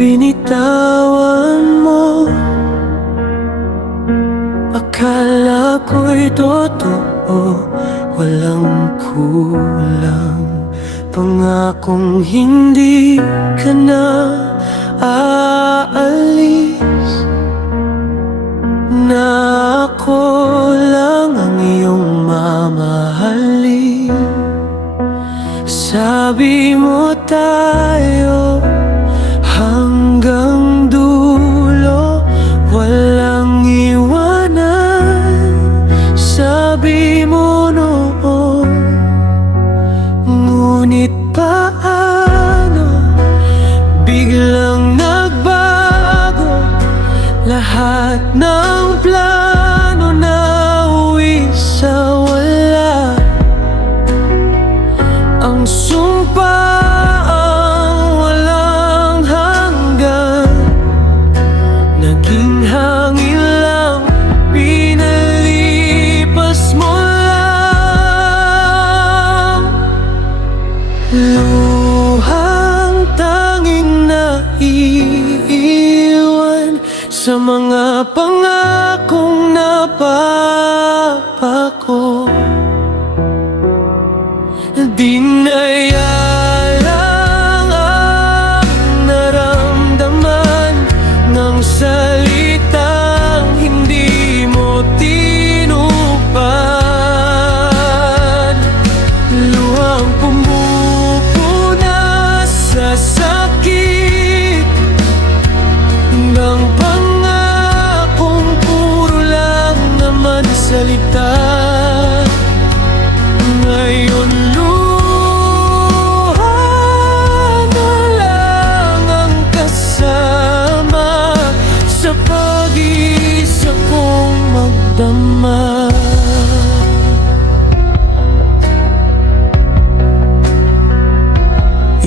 binitawan mo. Akala ko'y totoo, walang kulang. Pangakong hindi ka na aalis, na ako lang ang iyong mamahalin. Sabi mo tayo hanggang dulo, walang iwanan. Sabi mo noon, ngunit paano biglang nagbago? Lahat ng plano na uwi sa wala. Ang sumpaang walang hanggan, naging hangin lang, pinalipas mo lang. Luhang tanging naiiwan sa mga pangakong napapako. Dinaya lang ang naramdaman ng salitang hindi mo tinupad. Luhang pumupunas sa sakit ng pangakong puro lang naman salita. Ngayon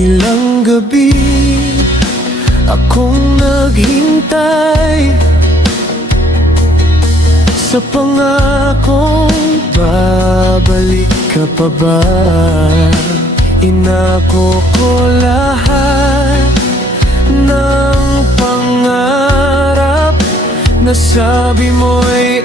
ilang gabi akong naghintay sa pangakong babalik ka pa ba. Inako ko lahat ng pangarap na sabi mo'y